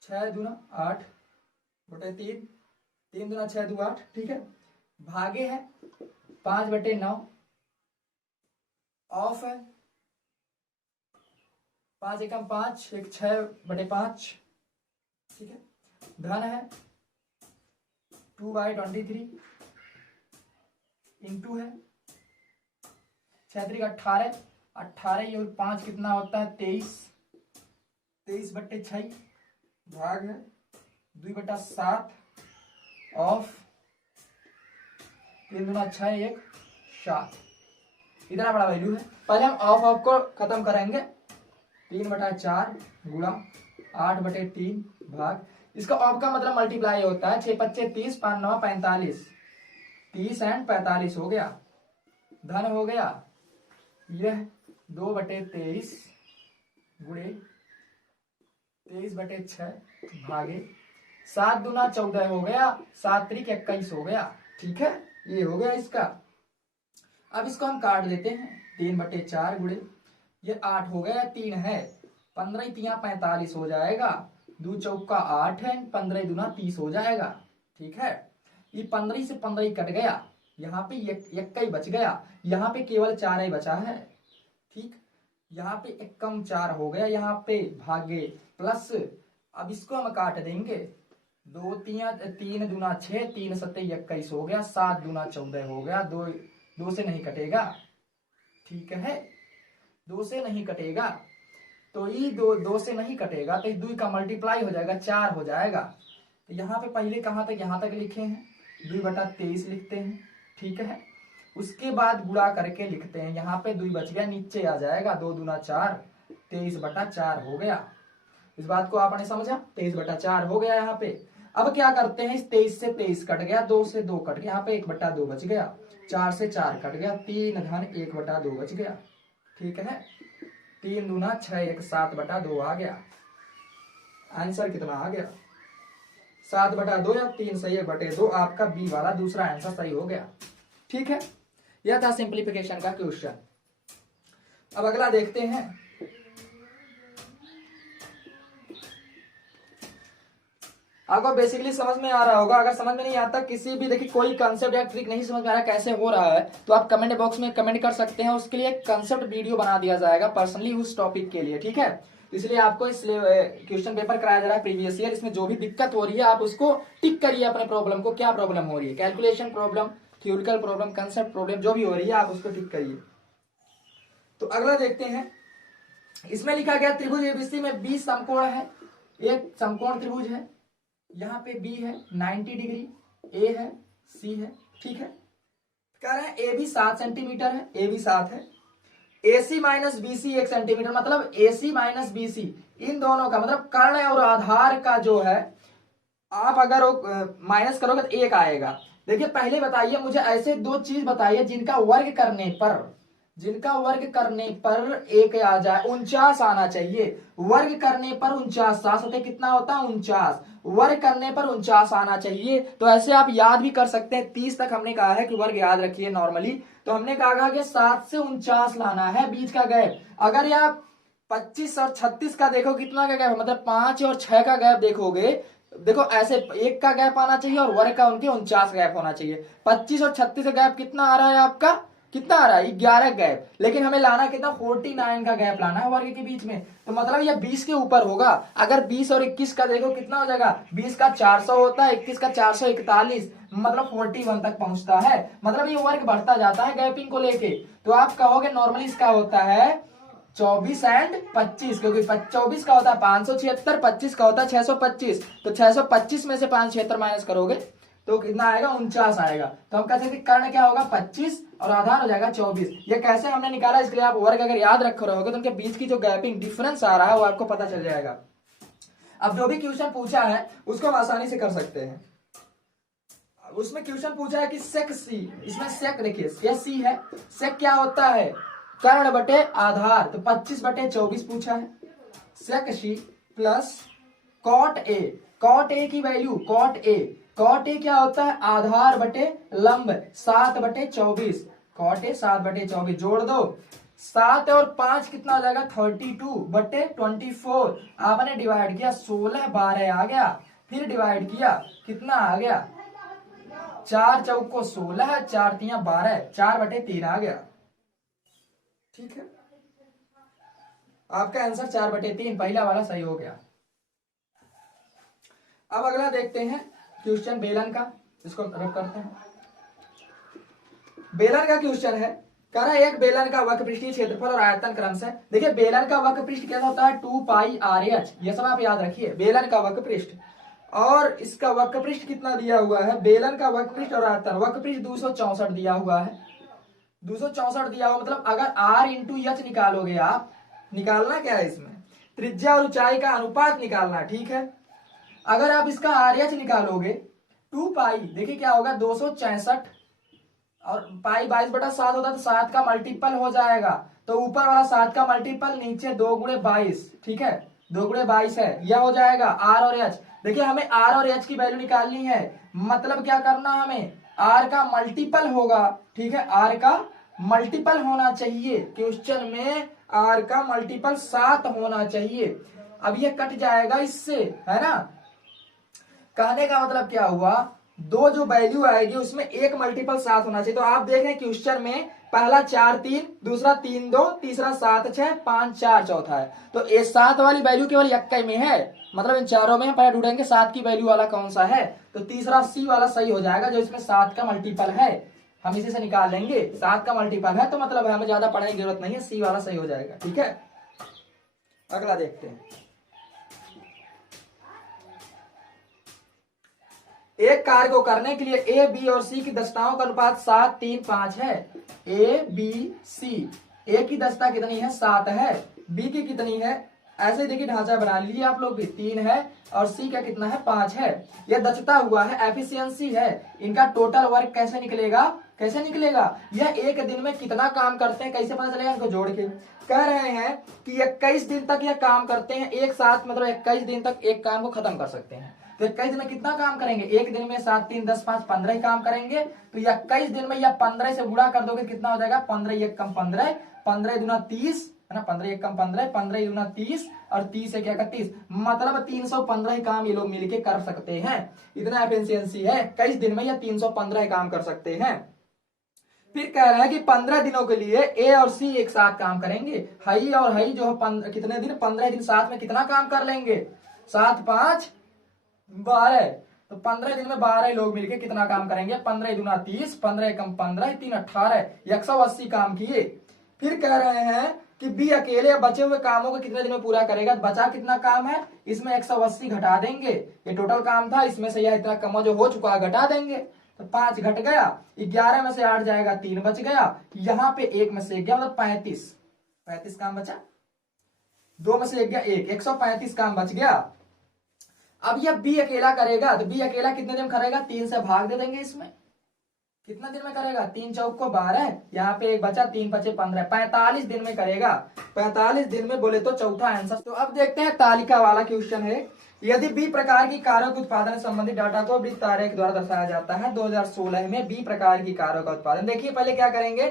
6 दूना 8 बटे 3, 3 दूना 6 दू 8, ठीक है। भागे है 5/9, ऑफ है 5 एकम 5, एक 6/5, ठीक है। धन है 2/23, इंटू है 6 3 18, 18 और 5 कितना होता है 23, 23/6, भाग है 2/7, ऑफ 3 दूना 6 1 7, इतना बड़ा वैल्यू है। पहले हम ऑफ को खत्म करेंगे, 3/4 गुणा 8/3 भाग, इसका ऑफ का मतलब मल्टीप्लाई होता है, 6 5 30, 5 9 45, 30 एंड 45 हो गया। धन हो गया यह 2/23 गुणे 23/6 भागे 7 दूना 14 हो गया, 7 त्रिक 21 हो गया, ठीक है, ये हो गया इसका। अब इसको हम काट देते हैं, 3/4 गुणे ये 8 हो गया, 3 है 15 तिया 45 हो जाएगा, 2 चौका 8 है, 15 दूना 30 हो जाएगा, ठीक है। ये 15 से 15 कट गया, यहाँ पे एक ही बच गया, यहाँ पे केवल 4 ही बचा है, ठीक। यहाँ पे एक कम 4 हो गया, यहाँ पे भागे प्लस, अब इसको हम काट देंगे, 2 3 दूना 6, 3 सत्ते 21 हो गया, 7 दूना 14 हो गया, 2 से नहीं कटेगा, ठीक है, 2 से नहीं कटेगा, तो ये 2 से नहीं कटेगा तो 2 का मल्टीप्लाई हो जाएगा, 4 हो जाएगा। तो यहाँ पे पहले कहाँ तक, यहाँ तक लिखे हैं, 2/23 लिखते हैं, ठीक है। उसके बाद गुणा करके लिखते हैं, यहाँ पे 2 बच गया, नीचे आ जाएगा, 2 दूना 4, 23/4 हो गया। इस बात को आपने समझा, 23/4 हो गया यहाँ पे। अब क्या करते हैं, इस 23 से 23 कट गया, 2 से 2 कट गया, यहाँ पे 1/2 बच गया, 4 से 4 कट गया, 3 धन 1/2 बच गया, ठीक है। 3 दूना 6 1 7/2 आ गया, आंसर कितना आ गया 7/2 या 3 सही 1/2, आपका बी वाला दूसरा आंसर सही हो गया, ठीक है। यह था सिंप्लीफिकेशन का क्वेश्चन। अब अगला देखते हैं। आपको बेसिकली समझ में आ रहा होगा, अगर समझ में नहीं आता, किसी भी देखिए कोई कंसेप्ट या ट्रिक नहीं समझ में आ रहा कैसे हो रहा है, तो आप कमेंट बॉक्स में कमेंट कर सकते हैं, उसके लिए एक कंसेप्ट वीडियो बना दिया जाएगा पर्सनली उस टॉपिक के लिए, ठीक है। इसलिए आपको इस क्वेश्चन पेपर कराया जा रहा है प्रीवियस ईयर, इसमें जो भी दिक्कत हो रही है आप उसको टिक करिए, अपने प्रॉब्लम को, क्या प्रॉब्लम हो रही है, calculation problem, theoretical problem, concept problem, जो भी हो रही है आप उसको टिक करिए। तो अगला देखते हैं, इसमें लिखा गया त्रिभुज एबीसी में 20 समकोण है, एक समकोण त्रिभुज है, यहाँ पे बी है 90 डिग्री, ए है, सी है, ठीक है। कह रहे हैं ए बी 7 सेंटीमीटर है, ए बी 7 है, AC माइनस BC 1 सेंटीमीटर, मतलब AC माइनस BC इन दोनों का मतलब कर्ण और आधार का जो है, आप अगर माइनस करोगे तो 1 आएगा। देखिए पहले बताइए मुझे ऐसे 2 चीज बताइए जिनका वर्ग करने पर जिनका वर्ग करने पर एक आ जाए 49 आना चाहिए। वर्ग करने पर 49, 7 कितना होता है 49, वर्ग करने पर 49 आना चाहिए। तो ऐसे आप याद भी कर सकते हैं। 30 तक हमने कहा है कि वर्ग याद रखिए नॉर्मली। तो हमने कहा कि 7 से 49 लाना है बीच का गैप। अगर ये आप 25 और 36 का देखो कितना का गैप, मतलब 5 और 6 का गैप देखोगे, देखो ऐसे एक का गैप आना चाहिए और वर्ग का उनके 49 गैप होना चाहिए। 25 और 36 का गैप कितना आ रहा है आपका, कितना आ रहा है 11 गैप, लेकिन हमें लाना कितना 49 का गैप लाना है वर्ग के बीच में। तो मतलब ये 20 के ऊपर होगा। अगर 20 और 21 का देखो कितना हो जाएगा, 20 का 400 होता है, 21 का 441, मतलब 41 तक पहुंचता है। मतलब ये वर्ग बढ़ता जाता है गैपिंग को लेके। तो आप कहोगे नॉर्मली इसका होता है 24 एंड 25, क्योंकि 24 का होता है 576, 25 का होता है 625। तो 625 में से 576 माइनस करोगे तो कितना आएगा 49 आएगा। तो हम कह सकते कर्ण क्या होगा 25 और आधार हो जाएगा 24। ये कैसे हमने निकाला, इसके लिए आप वर्ग अगर याद रख रहोगे तो उनके बीच की जो गैपिंग डिफरेंस आ रहा है वो आपको पता चल जाएगा। अब जो भी क्वेश्चन पूछा है उसको हम आसानी से कर सकते हैं। उसमें क्वेश्चन पूछा है कि सेक सी, इसमें सेक देखिए ये सी है, सेक क्या होता है कर्ण बटे आधार, तो 25 बटे 24 पूछा है। Sec C plus cot A, cot A की value cot A, cot A क्या होता है आधार बटे लंब 7 बटे 24, कॉट ए 7 बटे 24 जोड़ दो, 7 और 5 कितना हो जाएगा 32 बटे 24। आपने डिवाइड किया 16 12 आ गया, फिर डिवाइड किया कितना आ गया 4 चौको 16, 4 तिया 12, 4 बटे 3 आ गया। ठीक है, आपका आंसर 4 बटे 3 पहला वाला सही हो गया। अब अगला देखते हैं क्वेश्चन बेलन का, इसको रब करते हैं। बेलन का क्वेश्चन है, कह रहा है एक बेलन का वक्रपृष्ठीय क्षेत्रफल और आयतन क्रम से। देखिए बेलन का वक्रपृष्ठ क्या होता है 2 पाई आर एच, ये सब आप याद रखिए। बेलन का वक्रपृष्ठ और इसका वक्रपृष्ठ कितना दिया हुआ है, बेलन का वक्रपृष्ठ और आयतन, वक्रपृष्ठ 264 दिया हुआ है, 264 दिया हुआ। मतलब अगर r इंटू एच निकालोगे आप, निकालना क्या है इसमें त्रिज्या और ऊंचाई का अनुपात निकालना, ठीक है। अगर आप इसका आर एच निकालोगे 2 पाई, देखिए क्या होगा 264 और पाई 22/7 होता है, तो 7 का मल्टीपल हो जाएगा। तो ऊपर वाला 7 का मल्टीपल, नीचे 2 गुणे 22, ठीक है 2 गुणे 22 है, यह हो जाएगा आर और एच। देखिए हमें आर और एच की वैल्यू निकालनी है, मतलब क्या करना हमें आर का मल्टीपल होगा, ठीक है आर का मल्टीपल होना चाहिए। क्वेश्चन में आर का मल्टीपल 7 होना चाहिए। अब ये कट जाएगा इससे, है ना। कहने का मतलब क्या हुआ, दो जो वैल्यू आएगी उसमें एक मल्टीपल 7 होना चाहिए। तो आप देख रहे हैं क्वेश्चन में पहला 4 3, दूसरा 3 2, तीसरा 7 6, 5 4, चौथा है। तो ये 7 वाली वैल्यू केवल इक्के में है, मतलब इन चारों में हम पहले ढूंढेंगे 7 की वैल्यू वाला कौन सा है। तो तीसरा सी वाला सही हो जाएगा, जो इसमें 7 का मल्टीपल है, हम इसी से निकाल लेंगे। 7 का मल्टीपल है तो मतलब हमें ज्यादा पढ़ने की जरूरत नहीं है, सी वाला सही हो जाएगा। ठीक है, अगला देखते हैं। एक कार्य को करने के लिए ए बी और सी की दक्षताओं का अनुपात 7 3 5 है। ए बी सी, ए की दक्षता कितनी है 7 है, बी की कितनी है, ऐसे देखिए ढांचा बना लीजिए आप लोग भी, 3 है और सी का कितना है 5 है। यह दक्षता हुआ है, एफिशिएंसी है। इनका टोटल वर्क कैसे निकलेगा, कैसे निकलेगा, यह एक दिन में कितना काम करते हैं कैसे पता चलेगा, इनको जोड़ के कह रहे हैं कि 21 दिन तक यह काम करते हैं एक साथ, मतलब 21 दिन तक एक काम को खत्म कर सकते हैं। तो 21 दिन में कितना काम करेंगे, एक दिन में 7 3 10 5 15 ही काम करेंगे। तो 21 दिन में या 15 से गुणा कर दोगे कितना हो जाएगा, 15 1 कम 15, 15 दूना 30 है ना, 15 1 कम 15, 15 दूना 30 और 30 1 31, मतलब 315 ही काम ये लोग मिलके कर सकते हैं। इतना एफिशिएंसी है, 21 दिन में या 315 काम कर सकते हैं। फिर कह रहा है कि 15 दिनों के लिए ए और सी एक साथ काम करेंगे। हई और हई जो है कितने दिन, 15 दिन साथ में कितना काम कर लेंगे, 7 5 12, तो 15 दिन में 12 लोग मिलके कितना काम करेंगे, 15 दूना 30, 15 कम 15 3 18, 180 काम किए। फिर कह रहे हैं कि बी अकेले बचे हुए कामों को कितने दिन में पूरा करेगा, बचा कितना काम है, इसमें 180 घटा देंगे, ये टोटल काम था, इसमें से यह इतना कम जो हो चुका है घटा देंगे। तो 5 घट गया, 11 में से 8 जाएगा, 3 बच गया, यहाँ पे 1 में से 1 गया, मतलब 35 काम बचा, 2 में से 1 गया 1, 135 काम बच गया। अब यह बी अकेला करेगा, तो बी अकेला कितने दिन करेगा, 3 से भाग दे देंगे इसमें, कितना दिन में करेगा, 3 चौक को 12, यहाँ पे एक बचा, 3 पचे 15, 45 दिन में करेगा। 45 दिन में बोले तो चौथा आंसर। तो अब देखते हैं तालिका वाला क्वेश्चन है। यदि बी प्रकार की कारों के उत्पादन संबंधी डाटा को वृत्त आरेख द्वारा दर्शाया जाता है। 2016 में बी प्रकार की कारों का उत्पादन। देखिए पहले क्या करेंगे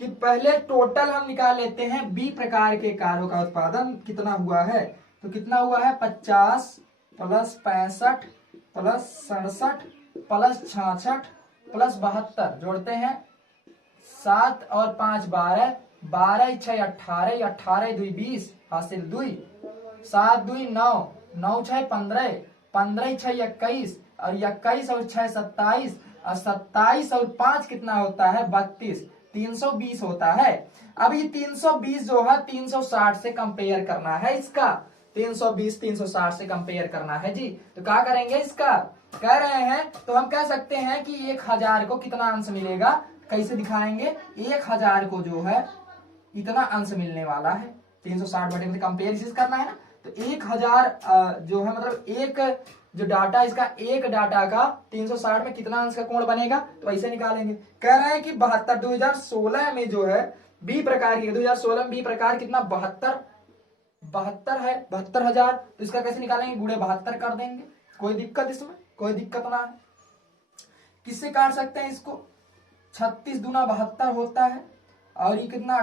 कि पहले टोटल हम निकाल लेते हैं बी प्रकार के कारों का उत्पादन कितना हुआ है। तो कितना हुआ है, 50 प्लस 65 प्लस 67 प्लस 66 प्लस 72 जोड़ते हैं, 7 और 5 12, 12 6 18, 18 2 20, हासिल 2, 7 2 9, 9 6 15, 15 6 21, और 21 और 6 27, और 27 और 5 कितना होता है, 32, 320 होता है। अब ये 320 जो है 360 से कंपेयर करना है इसका, 320 360 से कंपेयर करना है जी। तो क्या करेंगे, इसका कह रहे हैं तो हम कह सकते हैं कि 1000 को कितना अंश मिलेगा, कैसे दिखाएंगे, 1000 को जो है इतना अंश मिलने वाला है। 360 बटे में कंपेयर करना है ना, तो 1000 जो है मतलब एक जो डाटा इसका, एक डाटा का 360 में कितना अंश का कोण बनेगा, तो ऐसे निकालेंगे। कह रहे हैं कि 72 2016 में जो है बी प्रकार की, 2016 में बी प्रकार कितना 72 है, 72,000। तो इसका कैसे निकालेंगे, गुणे 72 कर देंगे। कोई दिक्कत इसमें, कोई दिक्कत ना है। किससे काट सकते हैं इसको, 36 दूना 72 होता है, और ये कितना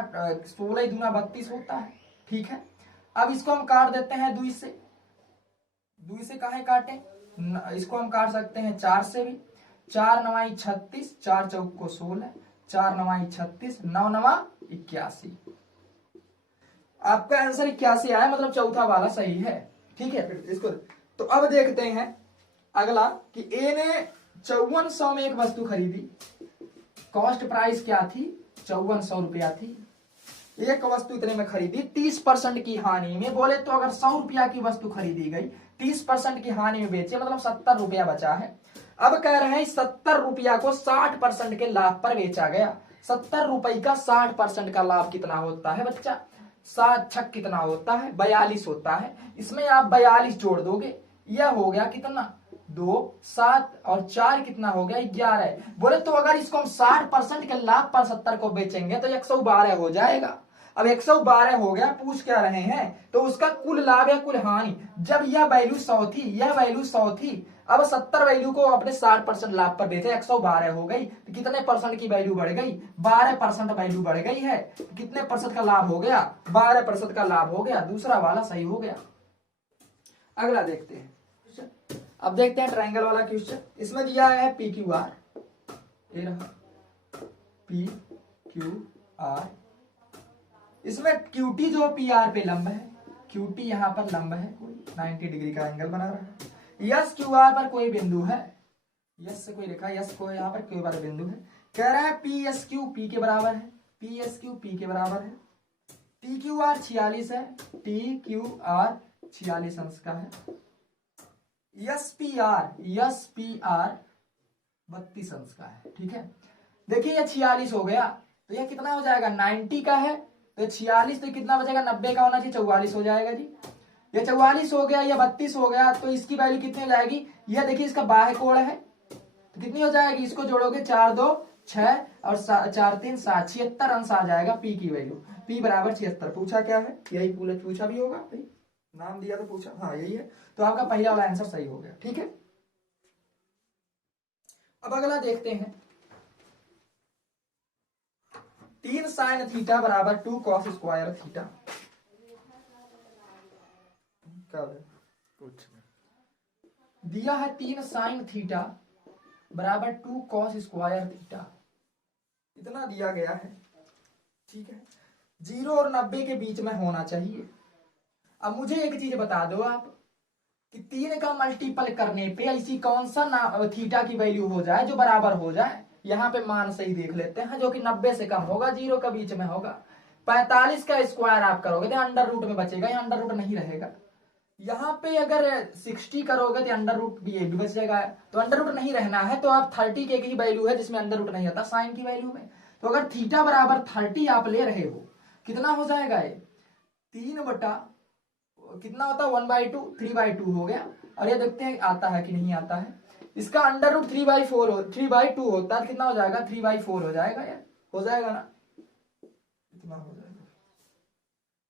16 दूना 32 होता है। ठीक है, अब इसको हम काट देते हैं 2 से। 2 से काहे काटे, इसको हम काट सकते हैं 4 से भी। 4 9 36, 4 चौक को 16, 4 9 36, 9 9 81। आपका आंसर 81 आया, मतलब चौथा वाला सही है। ठीक है, फिर इसको तो अब देखते हैं अगला कि ए ने 5400 में एक वस्तु खरीदी। कॉस्ट प्राइस क्या थी, 5400 रुपया थी। एक वस्तु इतने में खरीदी, 30% की हानि में, बोले तो अगर 100 रुपया की वस्तु खरीदी गई, 30% की हानि में बेचे, मतलब 70 रुपया बचा है। अब कह रहे हैं 70 रुपया को 60% के लाभ पर बेचा गया। 70 रुपए का 60% का लाभ कितना होता है बच्चा, 7 छक कितना होता है, 42 होता है। इसमें आप 42 जोड़ दोगे, यह हो गया कितना, 2 7 और 4 कितना हो गया, 11। बोले तो अगर इसको हम 60% के लाभ पर 70 को बेचेंगे तो 112 हो जाएगा। अब 112 हो गया, पूछ क्या रहे हैं, तो उसका कुल लाभ या कुल हानि, जब यह वैल्यू 100 थी, यह वैल्यू 100 थी, अब 70 वैल्यू को अपने 60% लाभ पर बेचे, 112 हो गई, तो कितने परसेंट की वैल्यू बढ़ गई, 12% वैल्यू बढ़ गई है। तो कितने परसेंट का लाभ हो गया, 12% का लाभ हो गया। दूसरा वाला सही हो गया। अगला देखते हैं, अब देखते हैं ट्रायंगल वाला क्वेश्चन। इसमें दिया है पी क्यू आर, ये रहा पी क्यू आर। इसमें क्यूटी जो पी आर पे लंब है, क्यूटी यहां पर लंब है, कोई 90 डिग्री का एंगल बना रहा है। यस क्यू आर पर कोई बिंदु है, यस से कोई रेखा, यस को यहाँ पर क्यू पर बिंदु है। कह रहा है पी एस क्यू पी के बराबर है, पी एस क्यू पी के बराबर है। टी क्यू आर 46 है, टी क्यू आर 46 अंश का है। यस पी आर 32 अंश का है। ठीक है, देखिए यह 46 हो गया, तो यह कितना हो जाएगा, 90 का है, तो 46 तो कितना बचेगा, 90 का होना चाहिए, 44 हो जाएगा जी। ये 44 हो गया, या 32 हो गया, तो इसकी वैल्यू कितनी हो जाएगी, यह देखिए इसका बाह्य कोण है, तो कितनी हो जाएगी, इसको जोड़ोगे 4 2 6 और 4 3 7, 76 अंश आ जाएगा पी की वैल्यू, पी बराबर 76। पूछा क्या है, यही पूछा भी होगा भाई, नाम दिया तो पूछा, हाँ यही है। तो आपका पहला वाला आंसर सही हो गया। ठीक है, अब अगला देखते हैं। 3 साइन थीटा बराबर 2 कॉस स्क्वायर थीटा। क्या कुछ दिया है, 3 साइन थीटा बराबर 2 कॉस स्क्वायर थीटा, इतना दिया गया है। ठीक है, 0 और 90 के बीच में होना चाहिए। अब मुझे एक चीज बता दो आप कि 3 का मल्टीपल करने पे ऐसी कौन सा थीटा की वैल्यू हो जाए जो बराबर हो जाए। यहाँ पे मान सही देख लेते हैं, जो कि 90 से कम होगा, 0 के बीच में होगा। 45 का स्क्वायर आप करोगे तो अंडर रूट में बचेगा, यहाँ अंडर रूट नहीं रहेगा। यहाँ पे अगर 60 करोगे तो अंडर रूट भी बच जाएगा, तो अंडर रूट नहीं रहना है, तो आप 30 की एक ही वैल्यू है जिसमें अंडर रूट नहीं आता साइन की वैल्यू में। तो अगर थीटा बराबर 30 आप ले रहे हो, कितना हो जाएगा ये, 3 बटा कितना होता है, 1/2, 3/2 हो गया। और ये देखते हैं आता है कि नहीं आता है। इसका अंडर रूट 3/4 हो 3/2 होता है, कितना हो जाएगा 3/4 हो जाएगा यार, हो जाएगा ना, इतना हो जाएगा।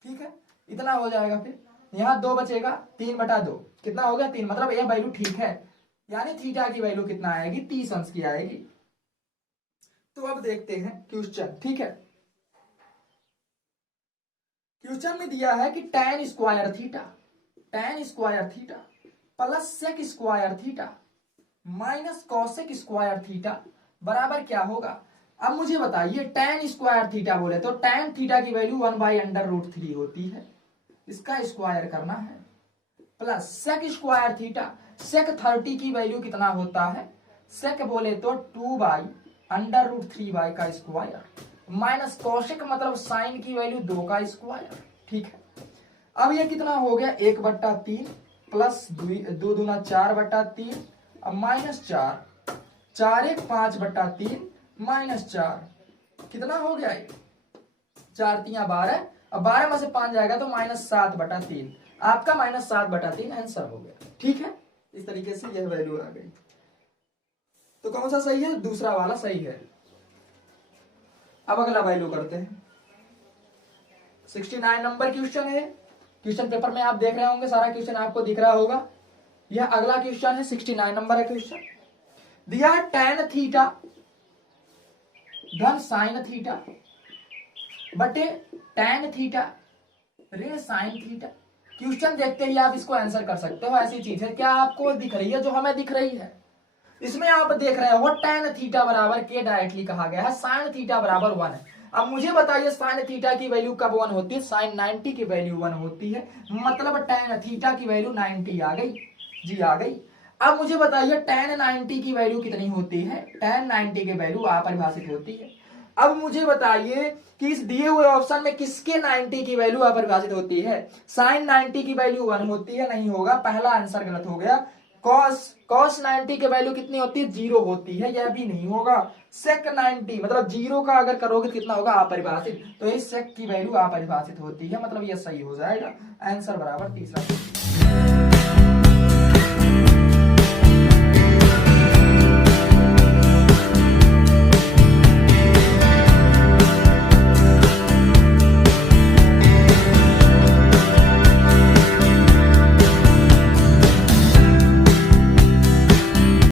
ठीक है, इतना हो जाएगा। फिर यहाँ 2 बचेगा, 3/2 कितना हो गया 3, मतलब यह वैल्यू ठीक है, यानी थीटा की वैल्यू कितना आएगी 30 अंश की आएगी। तो अब देखते हैं क्वेश्चन। ठीक है, क्वेश्चन में दिया है कि tan square theta plus sec square theta minus cosec square theta बराबर क्या होगा। अब मुझे बताइए tan स्क्वायर थीटा बोले तो tan थीटा की वैल्यू 1/√3 होती है, इसका स्क्वायर करना है, प्लस सेक स्क्वायर थीटा, सेक 30 की वैल्यू कितना होता है, सेक बोले तो 2/√3 का स्क्वायर, माइनस कौशिक मतलब साइन की वैल्यू 2 का स्क्वायर। ठीक है, अब ये कितना हो गया 1/3 प्लस 2 दूना 4/3, अब माइनस 4, 4 1 5/3 माइनस 4, कितना हो गया ये 4 3 12, अब 12 में से 5 जाएगा तो -7/3, आपका -7/3 आंसर हो गया। ठीक है, इस तरीके से यह वैल्यू आ गई। तो कौन सा सही है, दूसरा वाला सही है। अब अगला वैल्यू करते हैं, 69 नंबर क्वेश्चन है। क्वेश्चन पेपर में आप देख रहे होंगे, सारा क्वेश्चन आपको दिख रहा होगा। यह अगला क्वेश्चन है, 69 नंबर है क्वेश्चन। दिया tan थीटा धन साइन थीटा बटे tan थीटा रे साइन थीटा। क्वेश्चन देखते ही आप इसको आंसर कर सकते हो। ऐसी चीज है क्या आपको दिख रही है जो हमें दिख रही है, इसमें आप देख रहे हो tan थीटा बराबर के डायरेक्टली कहा गया है, साइन थीटा बराबर 1 है। अब मुझे बताइए साइन थीटा की वैल्यू कब 1 होती है, साइन 90 की वैल्यू 1 होती है, मतलब tan थीटा की वैल्यू 90 आ गई जी, आ गई। अब मुझे बताइए tan 90 की वैल्यू कितनी होती है, tan 90 की वैल्यू अपरिभाषित होती है। अब मुझे बताइए कि इस दिए हुए ऑप्शन में किसके 90 की वैल्यू अपरिभाषित होती है, साइन 90 की वैल्यू 1 होती है, नहीं होगा, पहला आंसर गलत हो गया। cos 90 की वैल्यू कितनी होती है, 0 होती है, यह भी नहीं होगा। sec 90 मतलब 0 का अगर करोगे तो कितना होगा अपरिभाषित, तो इस sec की वैल्यू अपरिभाषित होती है, मतलब यह सही हो जाएगा। आंसर बराबर तीसरा।